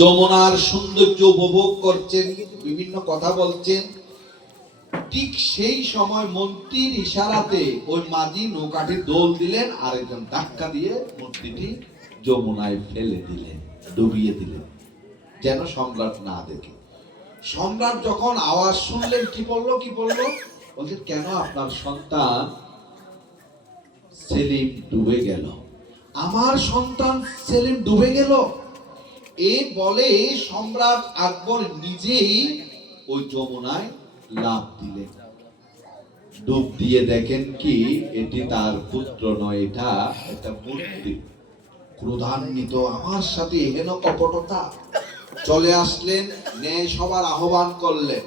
যমুনার সৌন্দর্য উপভোগ করছেন বিভিন্ন কথা বলছেন। ঠিক সেই সময় মন্ত্রীর ইশারাতে ওই মাঝি নৌকাটি দোল দিলেন আর একজন ধাক্কা দিয়ে মূর্তিটি যমুনায় ফেলে দিলেন, ডুবিয়ে দিলেন, যেন সম্রাট না দেখে। সম্রাট যখন আওয়াজ শুনলেন, কি বলল কি বলল? বলছেন কেন আপনার সন্তান সেলিম ডুবে গেল? আমার সন্তান সেলিম ডুবে গেল? এই বলে সম্রাট আকবর নিজেই ওই যমুনায় লাভ দিলেন। ডুব দিয়ে দেখেন কি, এটি তার পুত্র নয়, এটা একটা মূর্তি। ক্রোধান্বিত, আমার সাথে হেন কপটতা চলে আসলেন, ন্যায় সবার আহ্বান করলেন।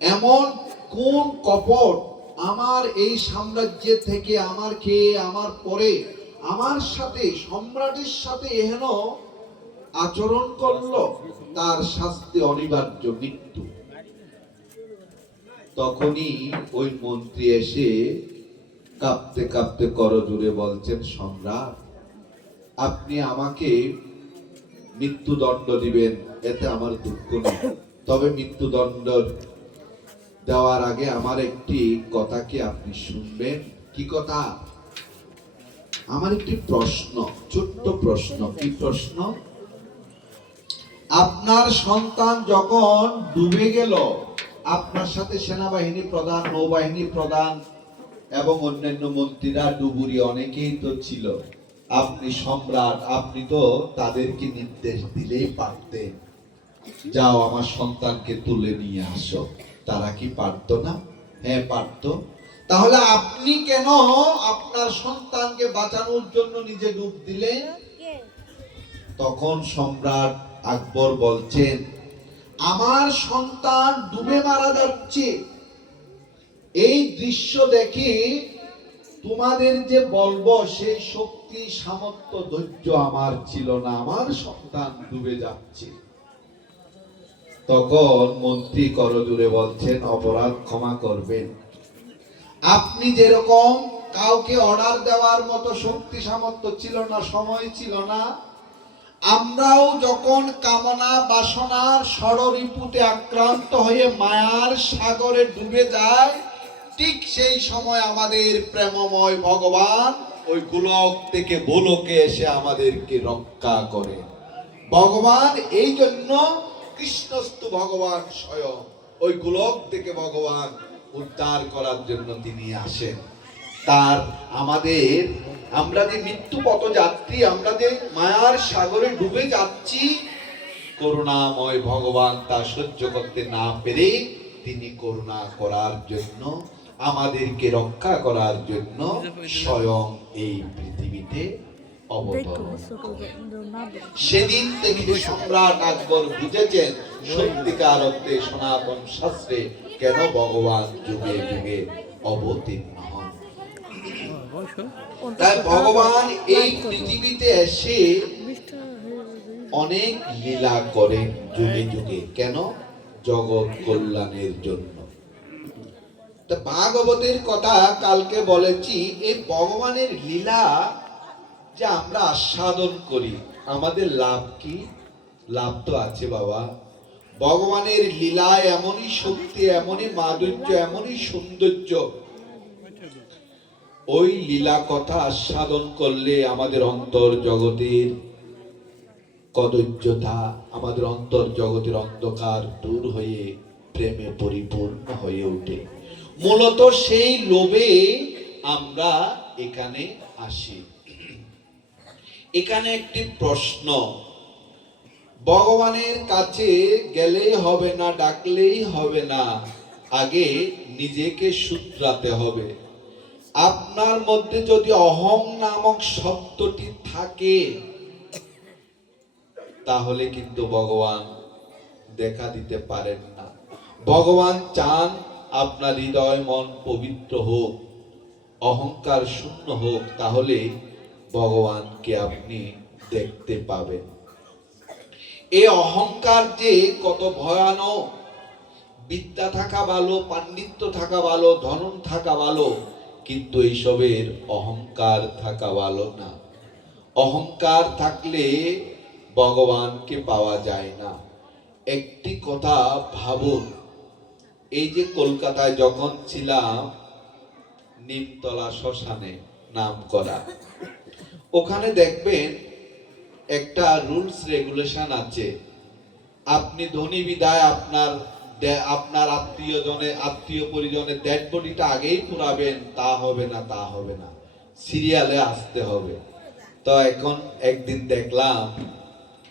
এমন কোন কপট আমার এই সাম্রাজ্যে থেকে আমার খেয়ে আমার পরে, আমার সাথে, সম্রাটের সাথে এহেন আচরণ করল, তার শাস্তি অনিবার্য, মৃত্যু। তখনই ওই মন্ত্রী এসে কাঁপতে কাঁপতে করজোরে বলছেন, সম্রাট, আপনি আমাকে মৃত্যুদণ্ড দিবেন, এতে আমার দুঃখ নেই। তবে মৃত্যুদণ্ড দেওয়ার আগে আমার একটি কথা কি আপনি শুনবেন? কি কথা? আমার একটি প্রশ্ন, ছোট্ট প্রশ্ন, কি প্রশ্ন? আপনার সন্তান যখন ডুবে গেল আপনার সাথে সেনাবাহিনী প্রধান নৌবাহিনী প্রধান এবং অন্যান্য মন্ত্রীরা ডুবুরি অনেকেই তো ছিল। আপনি সম্রাট আপনি তো তাদেরকে নির্দেশ দিলেই পারতেন। যাও আমার সন্তানকে তুলে নিয়ে আসো। তারা কি পারতো না? হ্যাঁ পারতো। তাহলে আপনি কেন আপনার সন্তানকে বাঁচানোর জন্য নিজে ডুব দিলেন? তখন সম্রাট আকবর বলছেন, আমার সন্তান ডুবে মারা যাচ্ছে। এই দৃশ্য দেখে তোমাদের যে বলব, সেই শক্তি, সামর্থ্য, ধৈর্য আমার ছিল না। আমার সন্তান ডুবে যাচ্ছে। তখন মন্ত্রী করজুড়ে বলছেন, অপরাধ ক্ষমা করবেন। আপনি যেরকম কাউকে অর্ডার দেওয়ার মতো শক্তি, সামর্থ্য ছিল না, সময় ছিল না আমরাও যখন কামনা, বাসনার ষড়রিপুতে আক্রান্ত হয়ে মায়ার সাগরে ডুবে যায় ঠিক সেই সময় আমাদের প্রেমময় ভগবান ওই গোলক থেকে গোলকে এসে আমাদেরকে রক্ষা করে ভগবান এই জন্য কৃষ্ণস্তু ভগবান স্বয়ং, ওই গোলক থেকে ভগবান উদ্ধার করার জন্য তিনি আসেন। তার আমাদের আমরা যে মৃত্যু পথ যাত্রী আমরা যে মায়ার সাগরে ডুবে যাচ্ছি করুণাময় ভগবান তা সহ্য করতে না পেরে তিনি করুণা করার জন্য আমাদেরকে রক্ষা করার জন্য স্বয়ং এই পৃথিবীতে সেদিন থেকে সম্রাট আকবর বুঝেছেন সত্যিকার অর্থে সনাতন শাস্ত্রে কেন ভগবান যুগে যুগে অবতীর্ণ ভগবান এই পৃথিবীতে এসে অনেক লীলা করেন যুগে যুগে। কেন? জগৎ কল্যাণের জন্য। তা ভাগবতের কথা কালকে বলেছি, এই ভগবানের লীলা যে আমরা আস্বাদন করি, আমাদের লাভ কি? লাভ তো আছে বাবা। ভগবানের লীলা এমনই শক্তি, এমনই মাধুর্য, এমনই সৌন্দর্য ওই লীলা কথা আস্বাদন করলে আমাদের অন্তর জগতের কদর্যতা আমাদের অন্তর জগতের অন্ধকার দূর হয়ে প্রেমে পরিপূর্ণ হয়ে ওঠে। মূলত সেই লোভে আমরা এখানে আসি। এখানে একটি প্রশ্ন। ভগবানের কাছে গেলেই হবে না, ডাকলেই হবে না, আগে নিজেকে শুধরাতে হবে। আপনার মধ্যে যদি অহং নামক শব্দটি থাকে, তাহলে কিন্তু ভগবান দেখা দিতে পারেন না। ভগবান চান আপনার হৃদয় মন পবিত্র হোক, অহংকার শূন্য হোক, তাহলে ভগবানকে আপনি দেখতে পাবেন। এই অহংকার যে কত ভয়ানক। বিদ্যা থাকা ভালো, পাণ্ডিত্য থাকা ভালো, ধনন থাকা ভালো কিন্তু এইসবের অহংকার থাকা ভালো না। অহংকার থাকলে ভগবানকে পাওয়া যায় না। একটি কথা ভাবুন, এই যে কলকাতায় যখন ছিলাম, নিমতলা শ্মশানে নাম করা ওখানে দেখবেন একটা রুলস রেগুলেশন আছে। আপনি ধনী বিদায় আপনার আপনার আত্মীয় জনে আত্মীয় পরিজনের ডেড বডিটা আগেই পুরাবেন তা হবে না, তা হবে না। সিরিয়ালে আসতে হবে। তো এখন একদিন দেখলাম,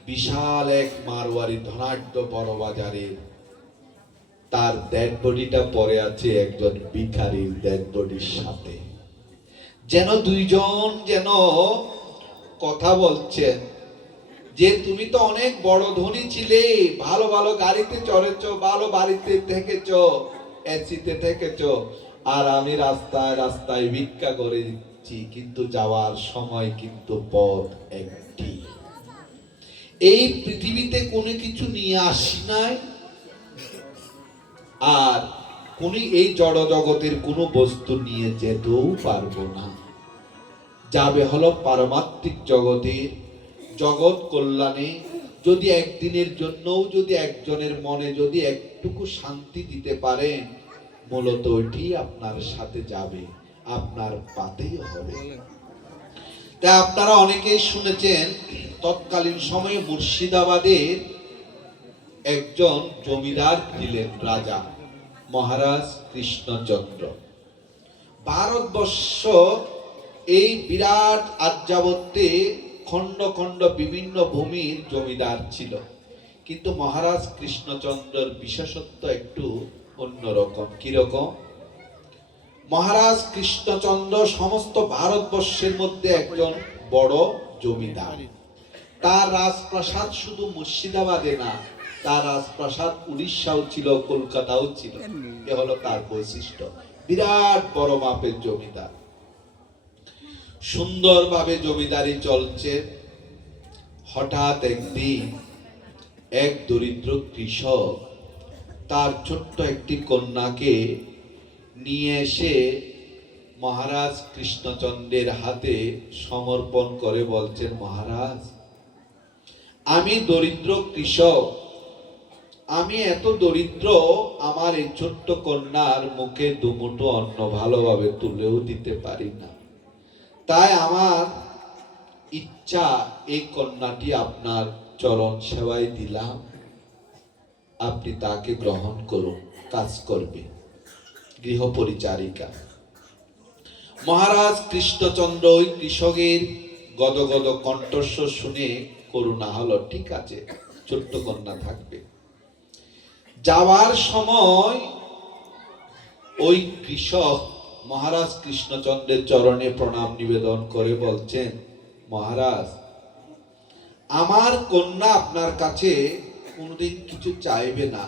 বিশাল এক মারোয়ারি ধনাঢ্য বড় বাজারের তার ডেড বডিটা পরে আছে একজন ভিখারির ডেড বডির সাথে। যেন দুইজন যেন কথা বলছেন যে তুমি তো অনেক বড় ধনী ছিলে, ভালো ভালো গাড়িতে চড়েছ, ভালো বাড়িতে থেকেছ, এসিতে থেকেছ, আর আমি রাস্তায় রাস্তায় ভিক্ষা করে দিচ্ছি কিন্তু যাওয়ার সময় কিন্তু পথ একটি। এই পৃথিবীতে কোনো কিছু নিয়ে আসি নাই, আর কোন এই জড় জগতের কোনো বস্তু নিয়ে যেতেও পারব না। যাবে হলো পারমাত্মিক জগতের জগৎ কল্যাণে, যদি একদিনের জন্যও যদি একজনের মনে যদি একটুকু শান্তি দিতে পারেন, মূলত ওইটি আপনার সাথে যাবে, আপনার পাতেই হবে। তা আপনারা অনেকেই শুনেছেন, তৎকালীন সময়ে মুর্শিদাবাদের একজন জমিদার ছিলেন রাজা, মহারাজ কৃষ্ণচন্দ্র। ভারতবর্ষ এই বিরাট আর্যাবত্যে খণ্ড খণ্ড বিভিন্ন ভূমির জমিদার ছিল। কিন্তু মহারাজ কৃষ্ণচন্দ্রের বিশেষত্ব একটু অন্যরকম। কীরকম? মহারাজ কৃষ্ণচন্দ্র সমস্ত ভারতবর্ষের মধ্যে একজন বড় জমিদার। তার রাজপ্রাসাদ শুধু মুর্শিদাবাদে না, তার রাজপ্রাসাদ উড়িষ্যাও ছিল, কলকাতাও ছিল। এ হলো তার বৈশিষ্ট্য। বিরাট বড় মাপের জমিদার। সুন্দরভাবে জমিদারি চলছে। হঠাৎ একদিন এক দরিদ্র কৃষক তার ছোট্ট একটি কন্যাকে নিয়ে এসে মহারাজ কৃষ্ণচন্দ্রের হাতে সমর্পণ করে বলছেন, মহারাজ, আমি দরিদ্র কৃষক। আমি এত দরিদ্র, আমার এই ছোট্ট কন্যার মুখে দুমুটো অন্ন ভালোভাবে তুলেও দিতে পারি না। তাই আমার ইচ্ছা এই কন্যাটি আপনার চরণ সেবায় দিলাম। আপনি তাকে গ্রহণ করুন, কাজ করবে। গৃহ পরিচারিকা মহারাজ কৃষ্ণচন্দ্র ওই কৃষকের গদগদ কণ্ঠস্বর শুনে করুণা হলো, ঠিক আছে, ছোট্ট কন্যা থাকবে। যাওয়ার সময় ওই কৃষক মহারাজ কৃষ্ণচন্দ্রের চরণে প্রণাম নিবেদন করে বলছেন, মহারাজ, আমার কন্যা আপনার কাছে কোনোদিন কিছু চাইবে না।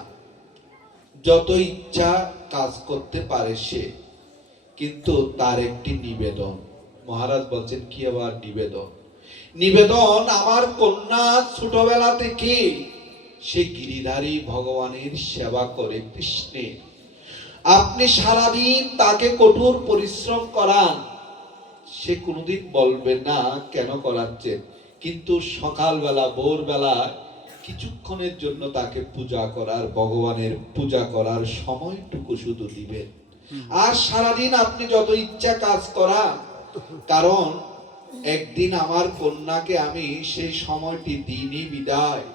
যত ইচ্ছা কাজ করতে পারে সে, কিন্তু তার একটি নিবেদন। মহারাজ বলছেন, কি আবার নিবেদন? নিবেদন আমার কন্যা ছোটবেলা থেকে সে গিরিধারী ভগবানের সেবা করে কৃষ্ণের আপনি সারাদিন তাকে কঠোর পরিশ্রম করান। সে কোনোদিন বলবে না কেন করাচ্ছেন কিন্তু সকালবেলা ভোরবেলা কিছুক্ষণের জন্য তাকে পূজা করার ভগবানের পূজা করার সময়টুকু শুধু দিবেন। আর সারাদিন আপনি যত ইচ্ছা কাজ করা কারণ একদিন আমার কন্যাকে আমি সেই সময়টি দিনই বিদায়।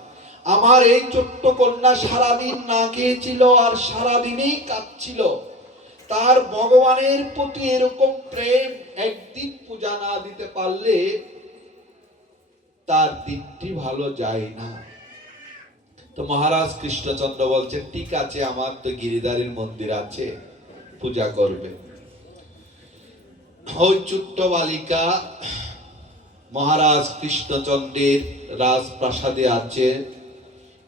আমার এই ছোট্ট কন্যা সারাদিন না খেয়েছিল আর সারাদিনই কাঁদছিল। তার ভগবানের প্রতি এরকম প্রেম একদিন পূজা না দিতে পারলে তার দিনটি ভালো যায় না। তো মহারাজ কৃষ্ণচন্দ্র বলছেন, ঠিক আছে, আমার তো গিরিধারীর মন্দির আছে, পূজা করবে। ওই ছোট্ট বালিকা মহারাজ কৃষ্ণচন্দ্রের রাজপ্রাসাদে আছে।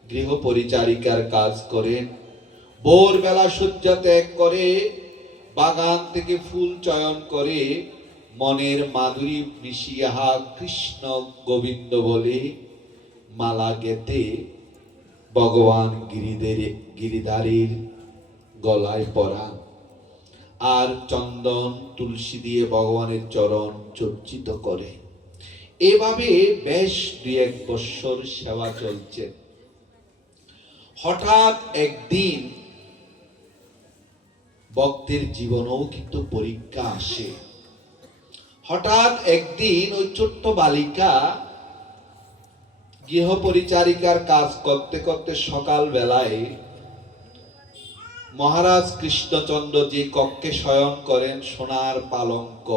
গৃহ পরিচারিকার কাজ করেন। ভোরবেলা শয্যা ত্যাগ করে বাগান থেকে ফুল চয়ন করে মনের মাধুরী মিশিয়াহা কৃষ্ণ গোবিন্দ বলে মালা গেতে ভগবান গিরিদের, গিরিধারীর গলায় পরা আর চন্দন তুলসী দিয়ে ভগবানের চরণ চর্চিত করে। এভাবে বেশ দুই এক বৎসর সেবা চলছে। হঠাৎ একদিন ভক্তের জীবনেও কিন্তু পরীক্ষা আসে। হঠাৎ একদিন ওই ছোট্ট বালিকা গৃহ পরিচারিকার কাজ করতে করতে সকাল বেলায় মহারাজ কৃষ্ণচন্দ্র যে কক্ষে শয়ন করেন সোনার পালঙ্ক,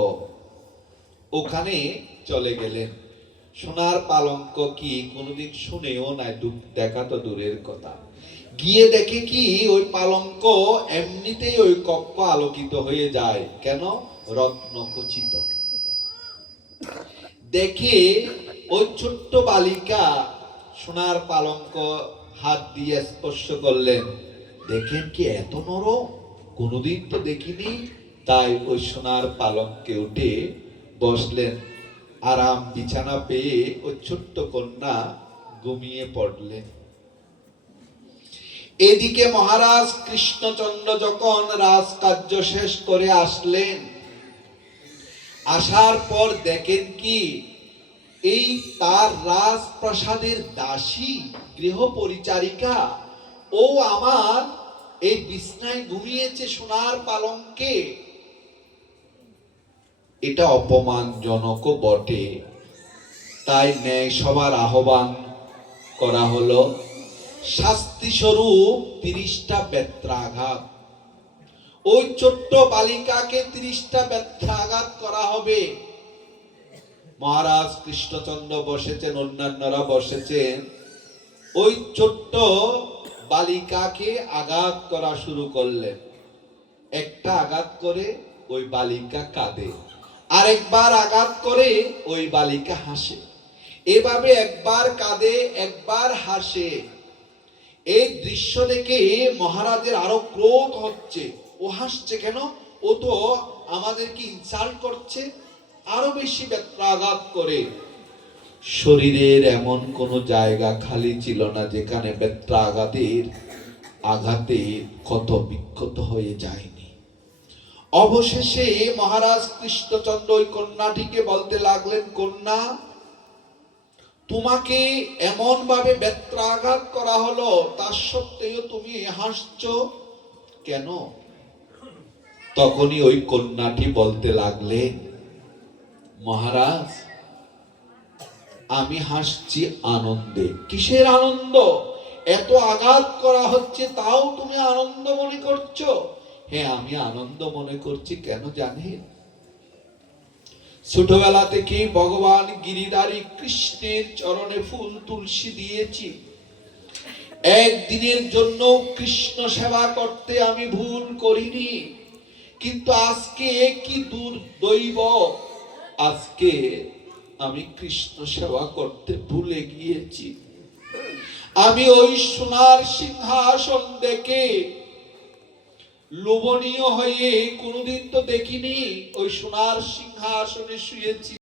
ওখানে চলে গেলেন। সোনার পালঙ্ক কি কোনোদিন শুনেও নাই? দেখা তো দূরের কথা। গিয়ে দেখে কি ওই পালঙ্ক এমনিতেই ওই কক্ষ আলোকিত হয়ে যায়। কেন? রত্ন খচিত। দেখে ওই ছোট্ট বালিকা সোনার পালঙ্ক হাত দিয়ে স্পর্শ করলেন। দেখেন কি এত নরম। কোনোদিন তো দেখিনি। তাই ওই সোনার পালঙ্কে উঠে বসলেন। আরাম বিছানা পেয়ে ওই ছোট্ট কন্যা ঘুমিয়ে পড়লেন। এদিকে মহারাজ কৃষ্ণচন্দ্র যখন রাজকার্য শেষ করে আসলেন, আসার পর দেখেন কি, এই তার রাজপ্রাসাদের দাসী গৃহ পরিচারিকা ও আমার এই বিছনায় ঘুমিয়েছে সোনার পালঙ্কে এটা অপমানজনক বটে। তাই ন্যায় সবার আহ্বান করা হলো শাস্তি স্বরূপ তিরিশটা বেত্রাঘাত। ওই ছোট্ট বালিকাকে তিরিশটা বেত্রাঘাত করা হবে। মহারাজ কৃষ্ণচন্দ্র বসেছেন, অন্যান্যরা বসেছেন। ওই ছোট্ট বালিকাকে আঘাত করা শুরু করলেন। একটা আঘাত করে ওই বালিকা কাঁদে। আরেকবার আঘাত করে ওই বালিকা হাসে। এভাবে একবার কাঁদে, একবার হাসে। এই দৃশ্য দেখে মহারাজের আরও ক্রোধ হচ্ছে। ও হাসছে কেন? ও তো আমাদেরকে ইনসাল্ট করছে, আরও বেশি ব্যত্রাঘাত করে। শরীরের এমন কোন জায়গা খালি ছিল না যেখানে ব্যত্রাঘাতের আঘাতে ক্ষত বিক্ষত হয়ে যায়নি। অবশেষে মহারাজ কৃষ্ণচন্দ্র ওই কন্যাটিকে বলতে লাগলেন, কন্যা, তোমাকে এমন ভাবে ব্যত্রাঘাত করা হলো, তার সত্ত্বেও তুমি হাসছো কেন? তখনই ওই কন্যাটি বলতে লাগলেন, মহারাজ, আমি হাসছি আনন্দে। কিসের আনন্দ? এত আঘাত করা হচ্ছে, তাও তুমি আনন্দ মনে করছ? হ্যাঁ আমি আনন্দ মনে করছি, কেন জানেন ছোটবেলা থেকে ভগবান গিরিধারী কৃষ্ণের চরণে ফুল তুলসী দিয়েছি। একদিনের জন্য কৃষ্ণ সেবা করতে আমি ভুল করিনি, কিন্তু আজকে কি দূর দৈব আজকে আমি কৃষ্ণ সেবা করতে ভুলে গিয়েছি। আমি ওই সোনার সিংহাসন দেখে লোভনীয় হয়ে কোনোদিন তো দেখিনি। ওই সোনার সিংহাসনে শুয়েছি